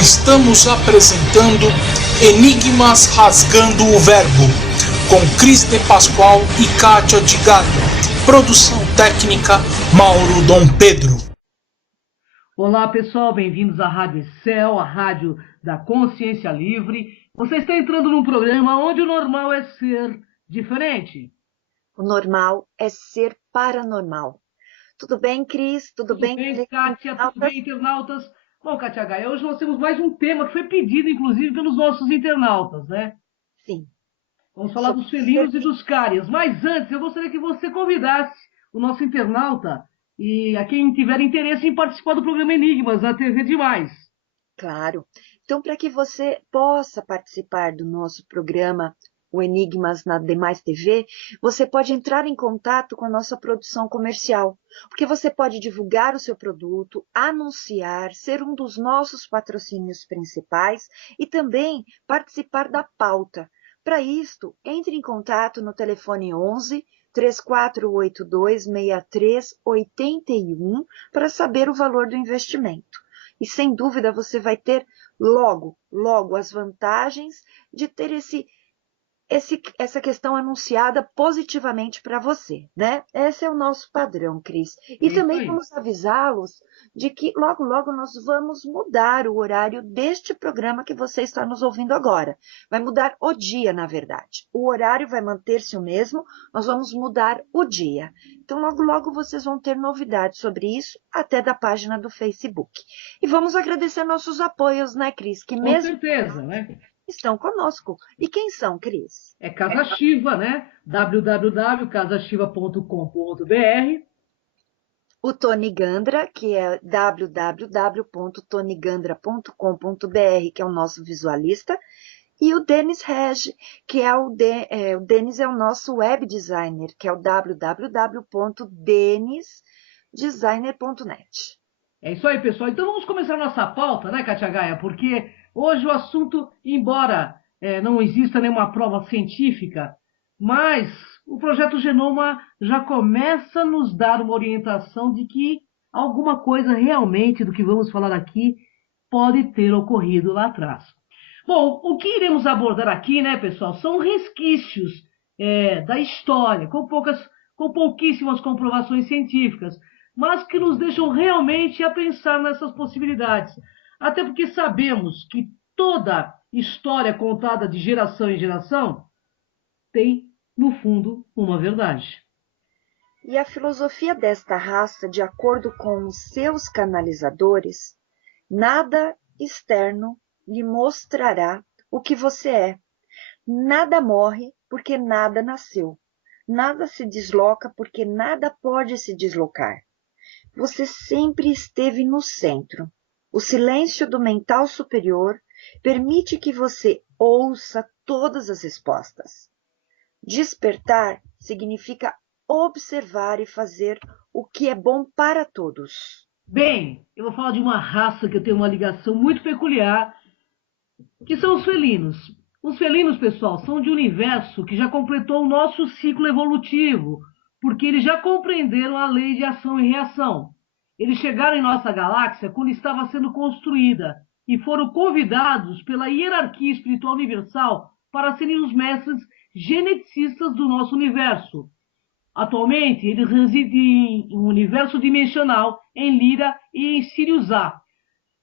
Estamos apresentando Enigmas Rasgando o Verbo, com Cris de Pascoal e Kátia de Galho. Produção técnica, Mauro Dom Pedro. Olá pessoal, bem-vindos à Rádio Excel, a rádio da consciência livre. Você está entrando num programa onde o normal é ser diferente. O normal é ser paranormal. Tudo bem, Cris? Tudo bem, Kátia? Tudo bem, internautas? Bom, Kátia Gaia, hoje nós temos mais um tema que foi pedido, inclusive, pelos nossos internautas, né? Sim. Vamos falar dos felinos e dos cárias. Mas antes, eu gostaria que você convidasse o nosso internauta e a quem tiver interesse em participar do programa Enigmas, na TV Demais. Claro. Então, para que você possa participar do nosso programa, o Enigmas na Demais TV, você pode entrar em contato com a nossa produção comercial, porque você pode divulgar o seu produto, anunciar, ser um dos nossos patrocínios principais e também participar da pauta. Para isto, entre em contato no telefone 11 3482 6381 para saber o valor do investimento. E sem dúvida você vai ter logo as vantagens de ter essa questão anunciada positivamente para você, né? Esse é o nosso padrão, Cris. E também vamos avisá-los de que logo nós vamos mudar o horário deste programa que você está nos ouvindo agora. Vai mudar o dia, na verdade. O horário vai manter-se o mesmo, nós vamos mudar o dia. Então, logo vocês vão ter novidades sobre isso, até da página do Facebook. E vamos agradecer nossos apoios, né, Cris? Que Com certeza, né? Estão conosco. E quem são, Cris? É Casa Shiva, né? www.casashiva.com.br. O Tony Gandra, que é www.tonygandra.com.br, que é o nosso visualista. E o Denis Regi, que é o Denis é o nosso web designer, que é o www.denisdesigner.net. É isso aí, pessoal. Então vamos começar a nossa pauta, né, Kátia Gaia? Porque hoje o assunto, embora não exista nenhuma prova científica, mas o projeto Genoma já começa a nos dar uma orientação de que alguma coisa realmente do que vamos falar aqui pode ter ocorrido lá atrás. Bom, o que iremos abordar aqui, né, pessoal, são resquícios da história, com pouquíssimas comprovações científicas, mas que nos deixam realmente a pensar nessas possibilidades. Até porque sabemos que toda história contada de geração em geração tem, no fundo, uma verdade. E a filosofia desta raça, de acordo com os seus canalizadores, nada externo lhe mostrará o que você é. Nada morre porque nada nasceu. Nada se desloca porque nada pode se deslocar. Você sempre esteve no centro. O silêncio do mental superior permite que você ouça todas as respostas. Despertar significa observar e fazer o que é bom para todos. Bem, eu vou falar de uma raça que eu tenho uma ligação muito peculiar, que são os felinos. Os felinos, pessoal, são de um universo que já completou o nosso ciclo evolutivo, porque eles já compreenderam a lei de ação e reação. Eles chegaram em nossa galáxia quando estava sendo construída e foram convidados pela hierarquia espiritual universal para serem os mestres geneticistas do nosso universo. Atualmente, eles residem em um universo dimensional, em Lyra e em Sirius A.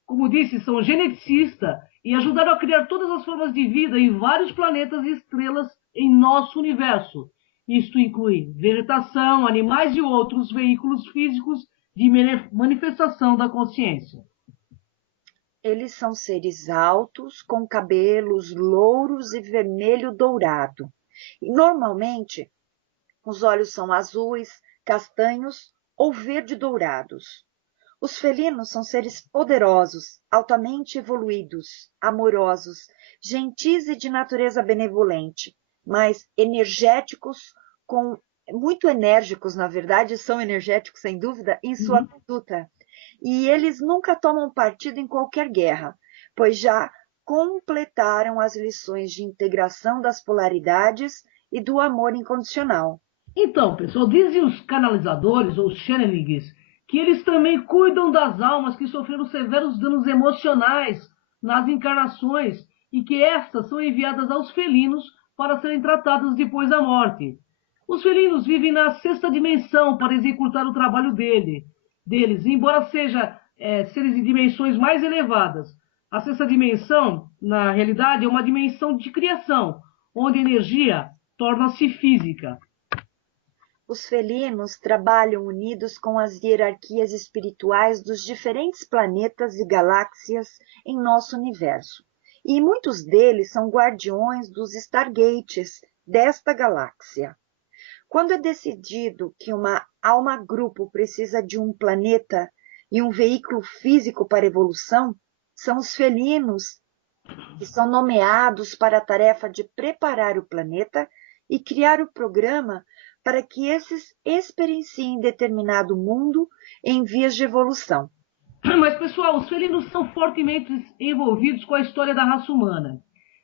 Como disse, são geneticistas e ajudaram a criar todas as formas de vida em vários planetas e estrelas em nosso universo. Isto inclui vegetação, animais e outros veículos físicos de manifestação da consciência. Eles são seres altos, com cabelos louros e vermelho dourado. E, normalmente, os olhos são azuis, castanhos ou verde dourados. Os felinos são seres poderosos, altamente evoluídos, amorosos, gentis e de natureza benevolente, mas energéticos, muito enérgicos, na verdade, são energéticos, sem dúvida, em sua conduta. E eles nunca tomam partido em qualquer guerra, pois já completaram as lições de integração das polaridades e do amor incondicional. Então, pessoal, dizem os canalizadores ou channelings que eles também cuidam das almas que sofreram severos danos emocionais nas encarnações e que estas são enviadas aos felinos para serem tratadas depois da morte. Os felinos vivem na sexta dimensão para executar o trabalho deles, embora seja seres de dimensões mais elevadas. A sexta dimensão, na realidade, é uma dimensão de criação, onde a energia torna-se física. Os felinos trabalham unidos com as hierarquias espirituais dos diferentes planetas e galáxias em nosso universo. E muitos deles são guardiões dos Stargates desta galáxia. Quando é decidido que uma alma-grupo precisa de um planeta e um veículo físico para evolução, são os felinos que são nomeados para a tarefa de preparar o planeta e criar o programa para que esses experienciem determinado mundo em vias de evolução. Mas, pessoal, os felinos são fortemente envolvidos com a história da raça humana.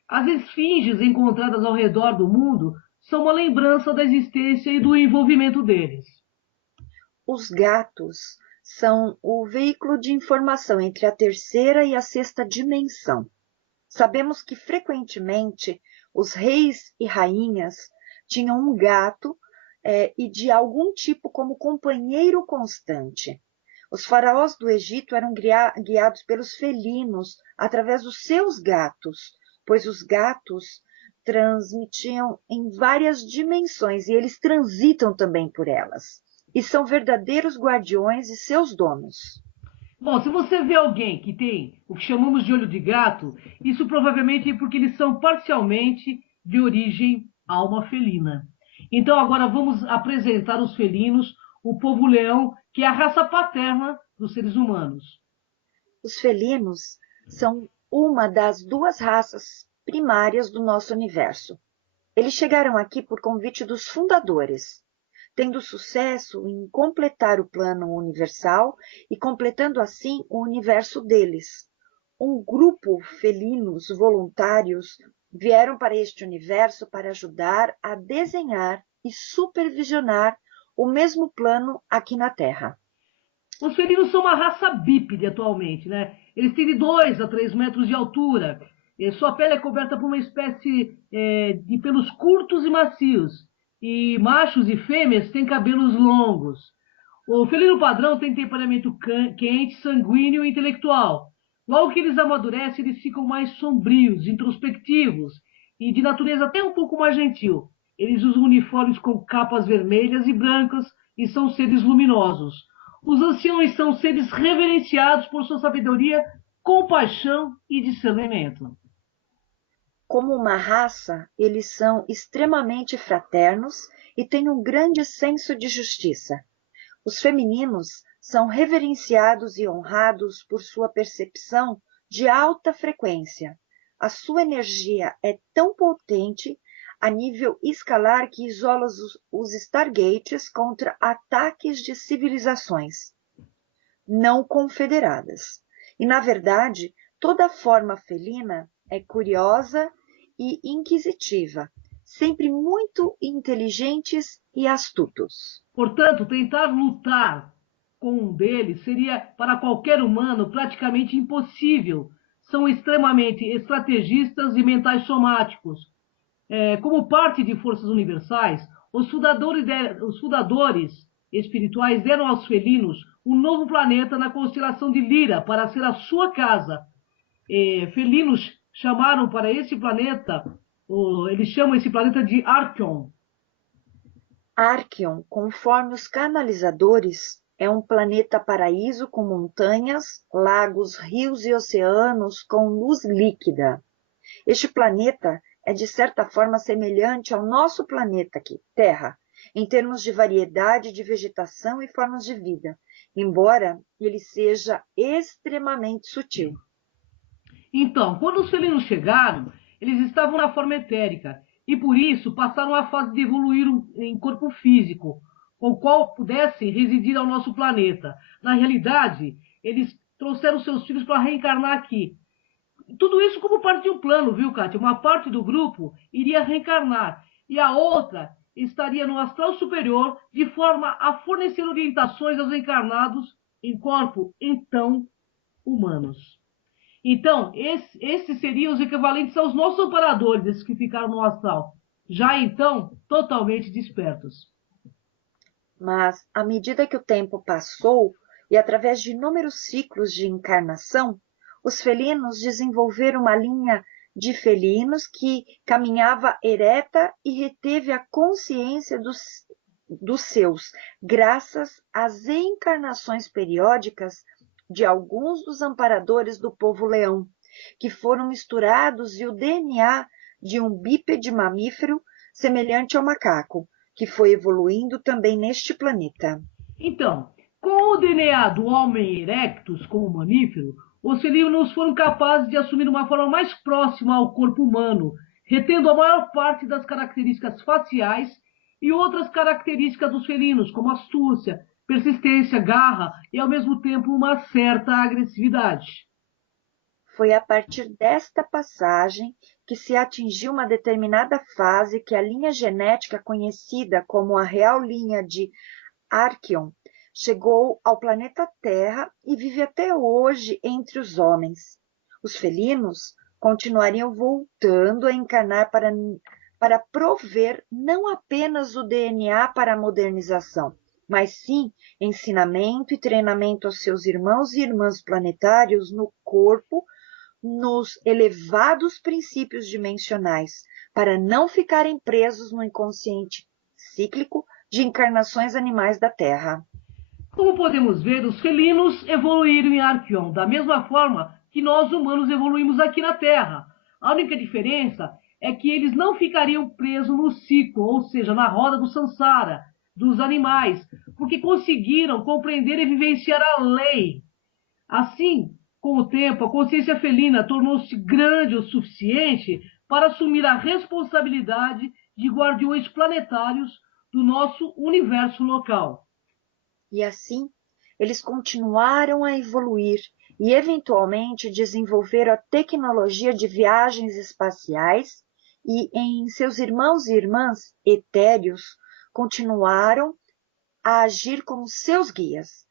As esfinges encontradas ao redor do mundo são uma lembrança da existência e do envolvimento deles. Os gatos são o veículo de informação entre a terceira e a sexta dimensão. Sabemos que, frequentemente, os reis e rainhas tinham um gato e de algum tipo como companheiro constante. Os faraós do Egito eram guiados pelos felinos através dos seus gatos, pois os gatos transmitiam em várias dimensões e eles transitam também por elas. E são verdadeiros guardiões de seus donos. Bom, se você vê alguém que tem o que chamamos de olho de gato, isso provavelmente é porque eles são parcialmente de origem alma felina. Então agora vamos apresentar os felinos, o povo leão, que é a raça paterna dos seres humanos. Os felinos são uma das duas raças primárias do nosso universo. Eles chegaram aqui por convite dos fundadores, tendo sucesso em completar o plano universal e completando assim o universo deles. Um grupo felinos voluntários vieram para este universo para ajudar a desenhar e supervisionar o mesmo plano aqui na Terra. Os felinos são uma raça bípede atualmente, né? Eles têm de 2 a 3 metros de altura. Sua pele é coberta por uma espécie de pelos curtos e macios. E machos e fêmeas têm cabelos longos. O felino padrão tem temperamento quente, sanguíneo e intelectual. Logo que eles amadurecem, eles ficam mais sombrios, introspectivos e de natureza até um pouco mais gentil. Eles usam uniformes com capas vermelhas e brancas e são seres luminosos. Os anciões são seres reverenciados por sua sabedoria, compaixão e discernimento. Como uma raça, eles são extremamente fraternos e têm um grande senso de justiça. Os femininos são reverenciados e honrados por sua percepção de alta frequência. A sua energia é tão potente a nível escalar que isola os Stargates contra ataques de civilizações não confederadas. E, na verdade, toda forma felina é curiosa e inquisitiva, sempre muito inteligentes e astutos. Portanto, tentar lutar com um deles seria, para qualquer humano, praticamente impossível. São extremamente estrategistas e mentais somáticos. Como parte de forças universais, os fundadores espirituais deram aos felinos um novo planeta na constelação de Lira para ser a sua casa. Felinos chamaram para esse planeta, eles chamam esse planeta de Archeon. Archeon, conforme os canalizadores, é um planeta paraíso com montanhas, lagos, rios e oceanos com luz líquida. Este planeta é de certa forma semelhante ao nosso planeta aqui, Terra, em termos de variedade de vegetação e formas de vida, embora ele seja extremamente sutil. Então, quando os felinos chegaram, eles estavam na forma etérica e por isso passaram a fase de evoluir em corpo físico, com o qual pudessem residir ao nosso planeta. Na realidade, eles trouxeram seus filhos para reencarnar aqui. Tudo isso como parte de um plano, viu, Kátia? Uma parte do grupo iria reencarnar e a outra estaria no astral superior de forma a fornecer orientações aos encarnados em corpo então humanos. Então, esses seriam os equivalentes aos nossos amparadores, esses que ficaram no astral. Já então, totalmente despertos. Mas, à medida que o tempo passou e através de inúmeros ciclos de encarnação, os felinos desenvolveram uma linha de felinos que caminhava ereta e reteve a consciência dos seus, graças às encarnações periódicas de alguns dos amparadores do povo leão, que foram misturados e o DNA de um bípede mamífero semelhante ao macaco, que foi evoluindo também neste planeta. Então, com o DNA do Homem erectus como mamífero, os felinos foram capazes de assumir uma forma mais próxima ao corpo humano, retendo a maior parte das características faciais e outras características dos felinos, como astúcia, persistência, garra e, ao mesmo tempo, uma certa agressividade. Foi a partir desta passagem que se atingiu uma determinada fase que a linha genética conhecida como a real linha de Archeon chegou ao planeta Terra e vive até hoje entre os homens. Os felinos continuariam voltando a encarnar para prover não apenas o DNA para a modernização, mas sim ensinamento e treinamento aos seus irmãos e irmãs planetários no corpo, nos elevados princípios dimensionais, para não ficarem presos no inconsciente cíclico de encarnações animais da Terra. Como podemos ver, os felinos evoluíram em Archeon da mesma forma que nós humanos evoluímos aqui na Terra. A única diferença é que eles não ficariam presos no ciclo, ou seja, na roda do Sansara, dos animais, porque conseguiram compreender e vivenciar a lei. Assim, com o tempo, a consciência felina tornou-se grande o suficiente para assumir a responsabilidade de guardiões planetários do nosso universo local. E assim, eles continuaram a evoluir e, eventualmente, desenvolveram a tecnologia de viagens espaciais e, em seus irmãos e irmãs etéreos, continuaram a agir como seus guias.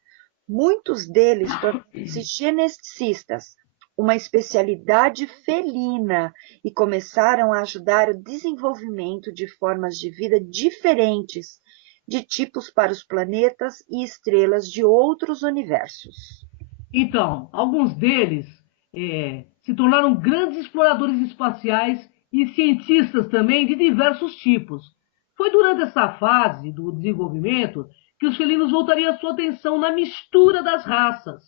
Muitos deles tornaram-se geneticistas, uma especialidade felina, e começaram a ajudar o desenvolvimento de formas de vida diferentes, de tipos para os planetas e estrelas de outros universos. Então, alguns deles se tornaram grandes exploradores espaciais e cientistas também de diversos tipos. Foi durante essa fase do desenvolvimento que os felinos voltariam a sua atenção na mistura das raças.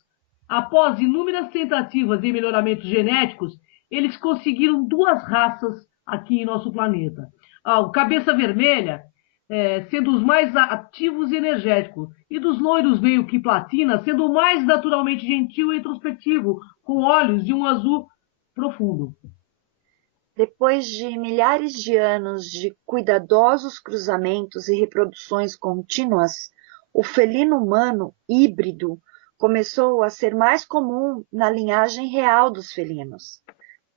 Após inúmeras tentativas de melhoramentos genéticos, eles conseguiram duas raças aqui em nosso planeta. O cabeça vermelha, sendo os mais ativos e energéticos, e dos loiros meio que platina, sendo o mais naturalmente gentil e introspectivo, com olhos de um azul profundo. Depois de milhares de anos de cuidadosos cruzamentos e reproduções contínuas, o felino humano híbrido começou a ser mais comum na linhagem real dos felinos.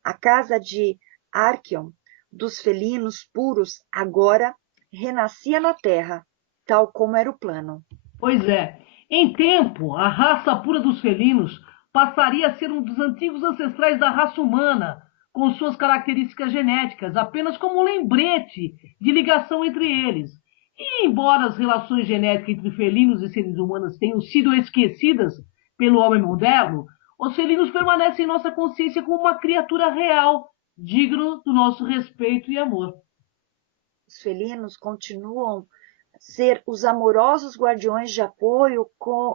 A casa de Archeon, dos felinos puros, agora renascia na Terra, tal como era o plano. Pois é, em tempo, a raça pura dos felinos passaria a ser um dos antigos ancestrais da raça humana, com suas características genéticas, apenas como um lembrete de ligação entre eles. E embora as relações genéticas entre felinos e seres humanos tenham sido esquecidas pelo homem moderno, os felinos permanecem em nossa consciência como uma criatura real, digno do nosso respeito e amor. Os felinos continuam a ser os amorosos guardiões de apoio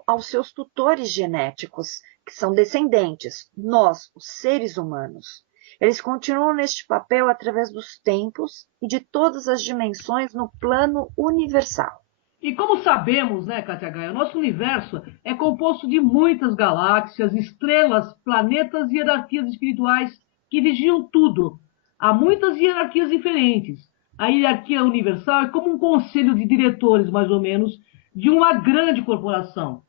aos seus tutores genéticos, que são descendentes, nós, os seres humanos. Eles continuam neste papel através dos tempos e de todas as dimensões no plano universal. E como sabemos, né, Katia Gaia, o nosso universo é composto de muitas galáxias, estrelas, planetas e hierarquias espirituais que vigiam tudo. Há muitas hierarquias diferentes. A hierarquia universal é como um conselho de diretores, mais ou menos, de uma grande corporação.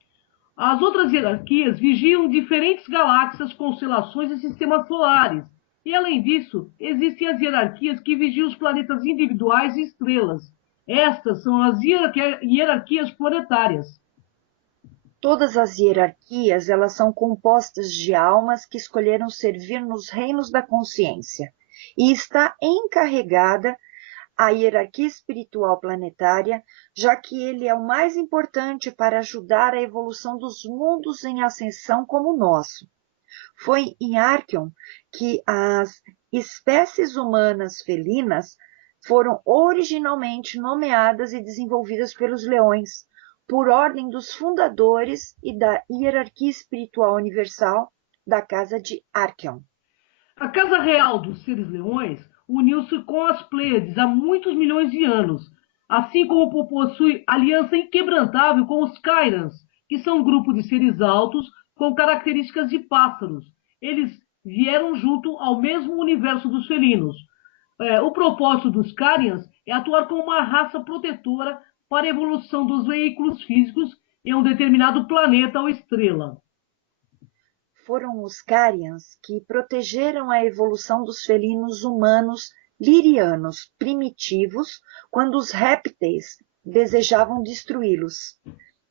As outras hierarquias vigiam diferentes galáxias, constelações e sistemas solares. E, além disso, existem as hierarquias que vigiam os planetas individuais e estrelas. Estas são as hierarquias planetárias. Todas as hierarquias, elas são compostas de almas que escolheram servir nos reinos da consciência, e está encarregada a hierarquia espiritual planetária, já que ele é o mais importante para ajudar a evolução dos mundos em ascensão como o nosso. Foi em Archeon que as espécies humanas felinas foram originalmente nomeadas e desenvolvidas pelos leões, por ordem dos fundadores e da hierarquia espiritual universal da Casa de Archeon. A Casa Real dos Seres Leões uniu-se com as Pleiades há muitos milhões de anos, assim como possui aliança inquebrantável com os Cairans, que são um grupo de seres altos com características de pássaros. Eles vieram junto ao mesmo universo dos felinos. O propósito dos Carians é atuar como uma raça protetora para a evolução dos veículos físicos em um determinado planeta ou estrela. Foram os Carians que protegeram a evolução dos felinos humanos lirianos primitivos quando os répteis desejavam destruí-los.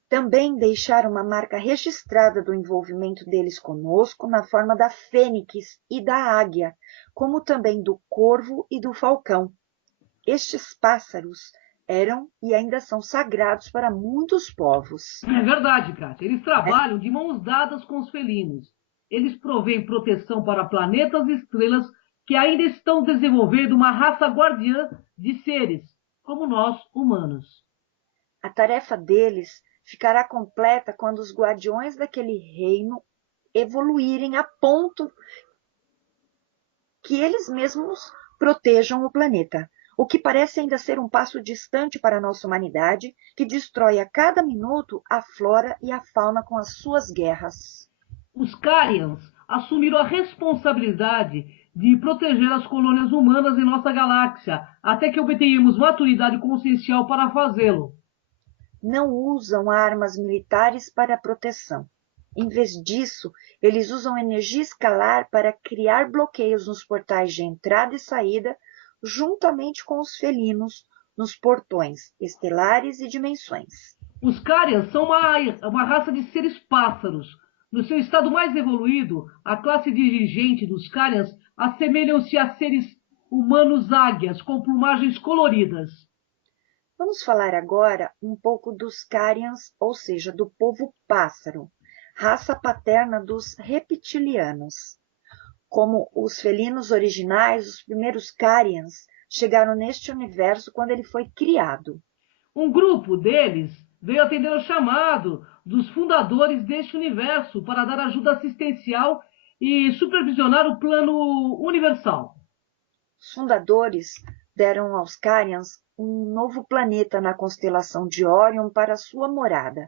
Também deixaram uma marca registrada do envolvimento deles conosco na forma da fênix e da águia, como também do corvo e do falcão. Estes pássaros eram e ainda são sagrados para muitos povos. É verdade, Kátia. Eles trabalham de mãos dadas com os felinos. Eles provêm proteção para planetas e estrelas que ainda estão desenvolvendo uma raça guardiã de seres, como nós, humanos. A tarefa deles ficará completa quando os guardiões daquele reino evoluírem a ponto que eles mesmos protejam o planeta, o que parece ainda ser um passo distante para a nossa humanidade, que destrói a cada minuto a flora e a fauna com as suas guerras. Os Carians assumiram a responsabilidade de proteger as colônias humanas em nossa galáxia, até que obtenhamos maturidade consciencial para fazê-lo. Não usam armas militares para proteção. Em vez disso, eles usam energia escalar para criar bloqueios nos portais de entrada e saída, juntamente com os felinos, nos portões estelares e dimensões. Os Carians são uma raça de seres pássaros. No seu estado mais evoluído, a classe dirigente dos Carians assemelham-se a seres humanos águias com plumagens coloridas. Vamos falar agora um pouco dos Carians, ou seja, do povo pássaro, raça paterna dos reptilianos. Como os felinos originais, os primeiros Carians chegaram neste universo quando ele foi criado. Um grupo deles veio atender ao chamado dos fundadores deste universo para dar ajuda assistencial e supervisionar o plano universal. Os fundadores deram aos Carians um novo planeta na constelação de Órion para sua morada.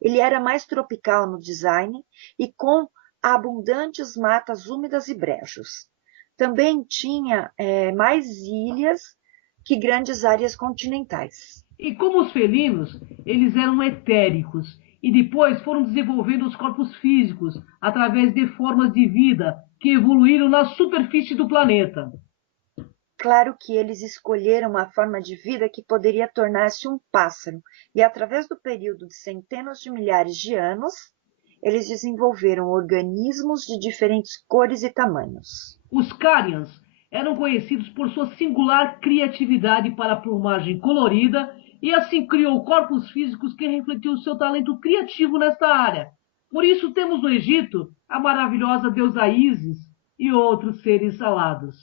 Ele era mais tropical no design e com abundantes matas úmidas e brejos. Também tinha mais ilhas que grandes áreas continentais. E como os felinos, eles eram etéricos e depois foram desenvolvendo os corpos físicos através de formas de vida que evoluíram na superfície do planeta. Claro que eles escolheram uma forma de vida que poderia tornar-se um pássaro, e através do período de centenas de milhares de anos, eles desenvolveram organismos de diferentes cores e tamanhos. Os Carians eram conhecidos por sua singular criatividade para a plumagem colorida e assim criou corpos físicos que refletiam seu talento criativo nesta área. Por isso temos no Egito a maravilhosa deusa Ísis e outros seres alados.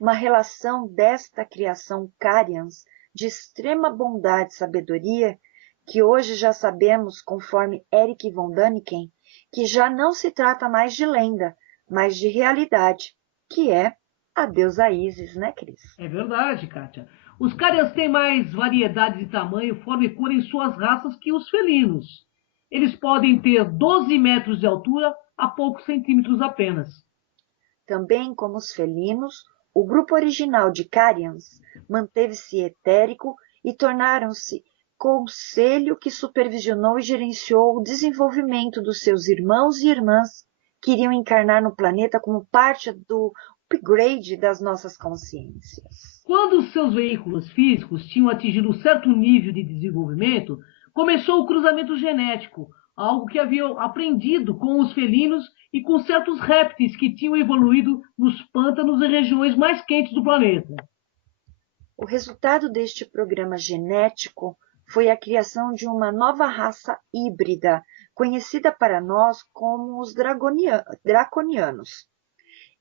Uma relação desta criação Carians de extrema bondade e sabedoria, que hoje já sabemos, conforme Eric von Däniken, que já não se trata mais de lenda, mas de realidade, que é a deusa Ísis, né, Cris? É verdade, Kátia. Os Carians têm mais variedade de tamanho, forma e cor em suas raças que os felinos. Eles podem ter 12 metros de altura a poucos centímetros apenas. Também como os felinos, o grupo original de Carians manteve-se etérico e tornaram-se conselho que supervisionou e gerenciou o desenvolvimento dos seus irmãos e irmãs que iriam encarnar no planeta como parte do upgrade das nossas consciências. Quando os seus veículos físicos tinham atingido um certo nível de desenvolvimento, começou o cruzamento genético, algo que haviam aprendido com os felinos e com certos répteis que tinham evoluído nos pântanos e regiões mais quentes do planeta. O resultado deste programa genético foi a criação de uma nova raça híbrida, conhecida para nós como os draconianos.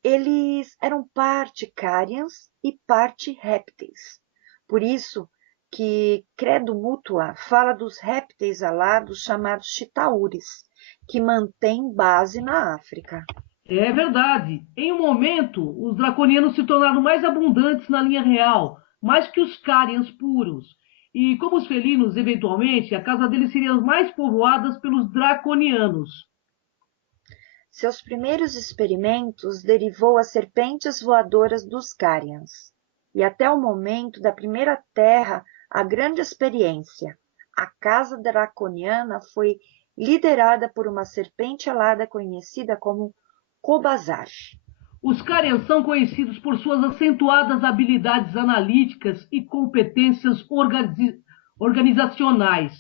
Eles eram parte carians e parte répteis. Por isso que Credo Mútua fala dos répteis alados chamados chitaúris, que mantêm base na África. É verdade. Em um momento, os draconianos se tornaram mais abundantes na linha real, mais que os carians puros. E como os felinos, eventualmente, a casa deles seria mais povoadas pelos draconianos. Seus primeiros experimentos derivou as serpentes voadoras dos carians. E até o momento da primeira terra, a grande experiência. A casa draconiana foi liderada por uma serpente alada conhecida como Cobazar. Os carians são conhecidos por suas acentuadas habilidades analíticas e competências organizacionais.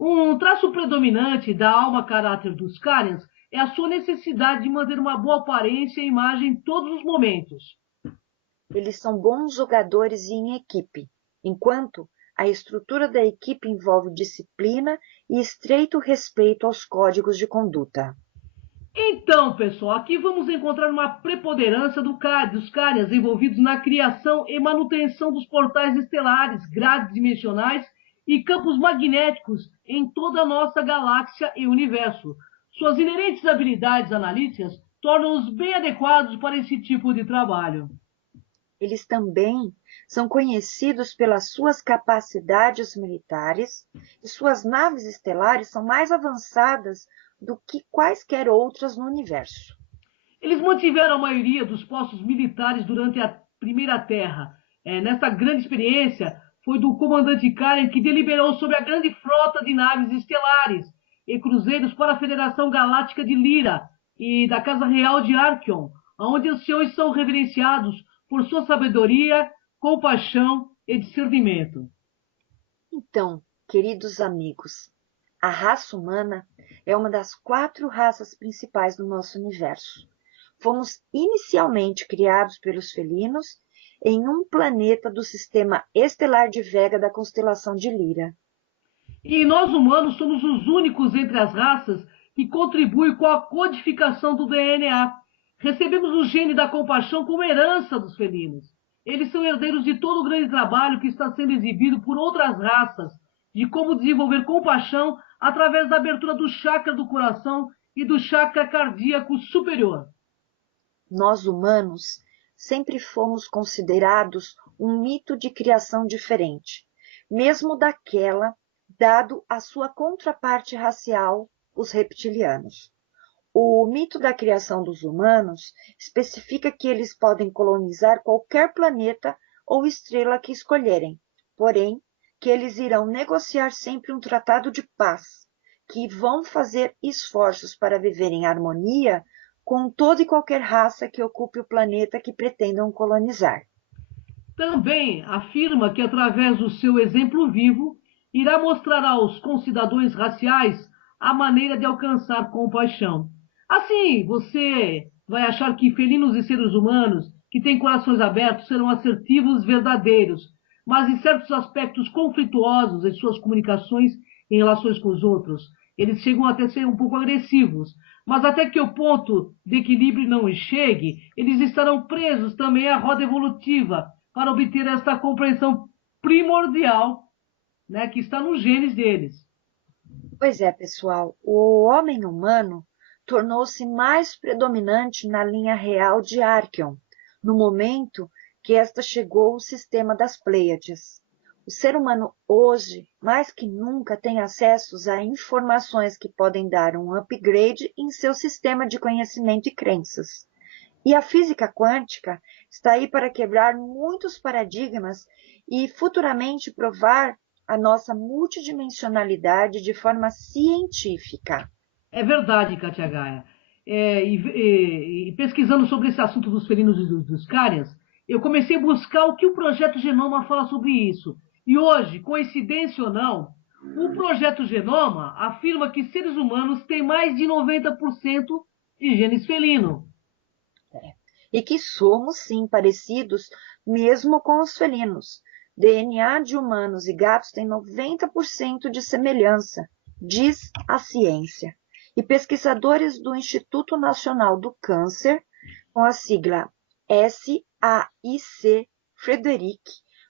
Um traço predominante da alma-caráter dos carians é a sua necessidade de manter uma boa aparência e imagem em todos os momentos. Eles são bons jogadores em equipe, enquanto a estrutura da equipe envolve disciplina e estreito respeito aos códigos de conduta. Então, pessoal, aqui vamos encontrar uma preponderância dos carians envolvidos na criação e manutenção dos portais estelares, grades dimensionais e campos magnéticos em toda a nossa galáxia e universo. Suas inerentes habilidades analíticas tornam-os bem adequados para esse tipo de trabalho. Eles também são conhecidos pelas suas capacidades militares e suas naves estelares são mais avançadas do que quaisquer outras no universo. Eles mantiveram a maioria dos postos militares durante a Primeira Terra. Nessa grande experiência, foi do comandante Karen que deliberou sobre a grande frota de naves estelares e cruzeiros para a Federação Galáctica de Lyra e da Casa Real de Archeon, onde os senhores são reverenciados por sua sabedoria, compaixão e discernimento. Então, queridos amigos, a raça humana é uma das 4 raças principais do nosso universo. Fomos inicialmente criados pelos felinos em um planeta do sistema estelar de Vega da constelação de Lyra. E nós humanos somos os únicos entre as raças que contribuem com a codificação do DNA. Recebemos o gene da compaixão como herança dos felinos. Eles são herdeiros de todo o grande trabalho que está sendo exibido por outras raças, de como desenvolver compaixão através da abertura do chakra do coração e do chakra cardíaco superior. Nós humanos sempre fomos considerados um mito de criação diferente, mesmo daquela dado a sua contraparte racial, os reptilianos. O mito da criação dos humanos especifica que eles podem colonizar qualquer planeta ou estrela que escolherem, porém, que eles irão negociar sempre um tratado de paz, que vão fazer esforços para viver em harmonia com toda e qualquer raça que ocupe o planeta que pretendam colonizar. Também afirma que, através do seu exemplo vivo, irá mostrar aos concidadãos raciais a maneira de alcançar compaixão. Assim, você vai achar que felinos e seres humanos que têm corações abertos serão assertivos e verdadeiros, mas em certos aspectos conflituosos em suas comunicações em relações com os outros. Eles chegam até a ser um pouco agressivos, mas até que o ponto de equilíbrio não chegue, eles estarão presos também à roda evolutiva para obter esta compreensão primordial, que está nos genes deles. Pois é, pessoal, o homem humano tornou-se mais predominante na linha real de Archeon, no momento que esta chegou ao sistema das Pleiades. O ser humano hoje, mais que nunca, tem acesso a informações que podem dar um upgrade em seu sistema de conhecimento e crenças. E a física quântica está aí para quebrar muitos paradigmas e futuramente provar a nossa multidimensionalidade de forma científica. É verdade, Katia Gaia. E pesquisando sobre esse assunto dos felinos e dos carians, eu comecei a buscar o que o Projeto Genoma fala sobre isso. E hoje, coincidência ou não, O projeto Genoma afirma que seres humanos têm mais de 90% de genes felino. E que somos, sim, parecidos mesmo com os felinos. DNA de humanos e gatos tem 90% de semelhança, diz a ciência. E pesquisadores do Instituto Nacional do Câncer, com a sigla SAIC Frederick,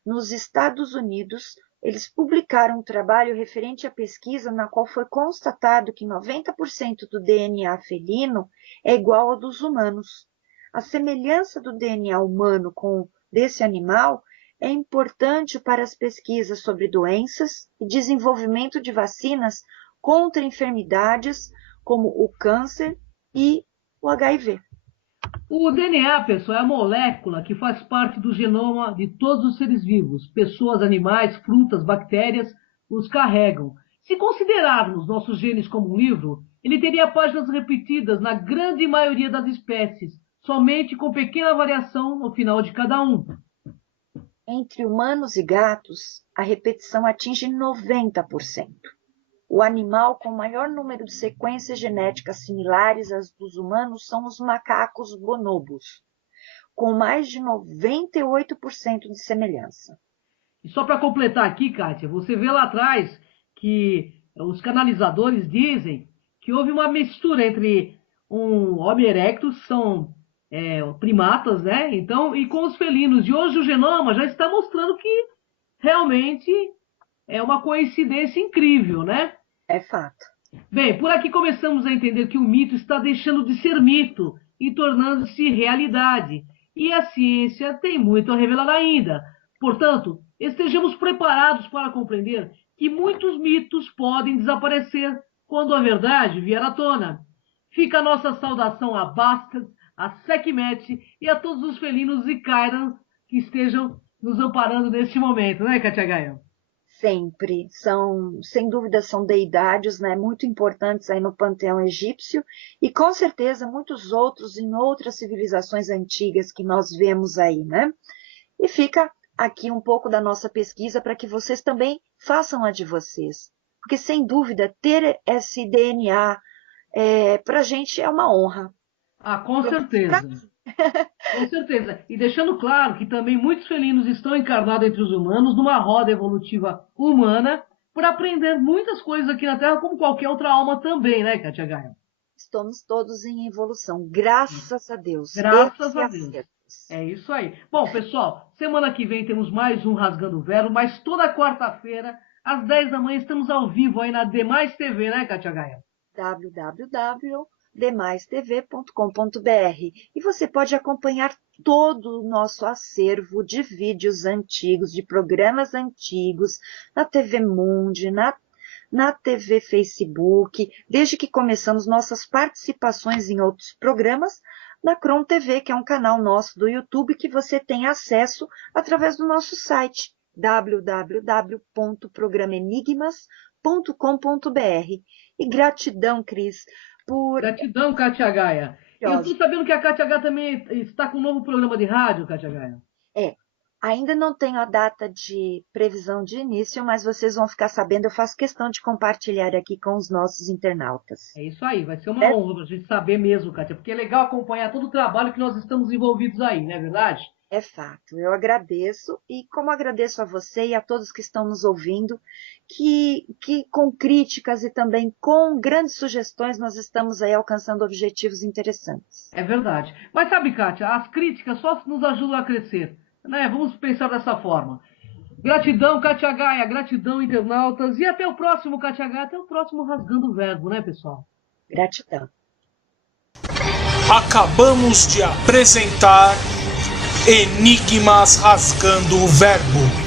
nos Estados Unidos, eles publicaram um trabalho referente à pesquisa na qual foi constatado que 90% do DNA felino é igual ao dos humanos. A semelhança do DNA humano com desse animal é importante para as pesquisas sobre doenças e desenvolvimento de vacinas contra enfermidades como o câncer e o HIV. O DNA, pessoal, é a molécula que faz parte do genoma de todos os seres vivos. Pessoas, animais, frutas, bactérias os carregam. Se considerarmos nossos genes como um livro, ele teria páginas repetidas na grande maioria das espécies, somente com pequena variação no final de cada um. Entre humanos e gatos, a repetição atinge 90%. O animal com maior número de sequências genéticas similares às dos humanos são os macacos bonobos, com mais de 98% de semelhança. E só para completar aqui, Kátia, você vê lá atrás que os canalizadores dizem que houve uma mistura entre um Homo erectus, são primatas, né? Então, e com os felinos. E hoje o genoma já está mostrando que realmente é uma coincidência incrível, né? É fato. Bem, por aqui começamos a entender que o mito está deixando de ser mito e tornando-se realidade. E a ciência tem muito a revelar ainda. Portanto, estejamos preparados para compreender que muitos mitos podem desaparecer quando a verdade vier à tona. Fica a nossa saudação a Bastas, a Sekhmet e a todos os felinos e Kairan que estejam nos amparando neste momento, né, Kátia Gaia? Sempre. Sem dúvida, são deidades, né, muito importantes aí no panteão egípcio e com certeza muitos outros em outras civilizações antigas que nós vemos aí, né? E fica aqui um pouco da nossa pesquisa para que vocês também façam a de vocês. Porque, sem dúvida, ter esse DNA para a gente é uma honra. Ah, com certeza. Com certeza. E deixando claro que também muitos felinos estão encarnados entre os humanos numa roda evolutiva humana para aprender muitas coisas aqui na Terra, como qualquer outra alma também, né, Kátia Gaia? Estamos todos em evolução, graças a Deus. Graças a Deus. É isso aí. Bom, pessoal, semana que vem temos mais um Rasgando o Verbo, mas toda quarta-feira, às 10 da manhã, estamos ao vivo aí na Demais TV, né, Kátia Gaia? www.demaistv.com.br e você pode acompanhar todo o nosso acervo de vídeos antigos, de programas antigos, na TV Mundi, na TV Facebook, desde que começamos nossas participações em outros programas, na Kron TV, que é um canal nosso do YouTube que você tem acesso através do nosso site www.programenigmas.com.br. E gratidão, Cris, por... Gratidão, Kátia Gaia. Eu estou sabendo que a Kátia Gaia também está com um novo programa de rádio, Kátia Gaia. Ainda não tenho a data de previsão de início, mas vocês vão ficar sabendo. Eu faço questão de compartilhar aqui com os nossos internautas. É isso aí, vai ser uma honra para a gente saber mesmo, Kátia, porque é legal acompanhar todo o trabalho que nós estamos envolvidos aí, não é verdade? É fato, eu agradeço e como agradeço a você e a todos que estão nos ouvindo, que com críticas e também com grandes sugestões nós estamos aí alcançando objetivos interessantes. É verdade. Mas sabe, Kátia, as críticas só nos ajudam a crescer, né? Vamos pensar dessa forma. Gratidão, Kátia Gaia, gratidão, internautas, e até o próximo, Kátia Gaia, até o próximo Rasgando o Verbo, né, pessoal? Gratidão. Acabamos de apresentar Enigmas Rasgando o Verbo.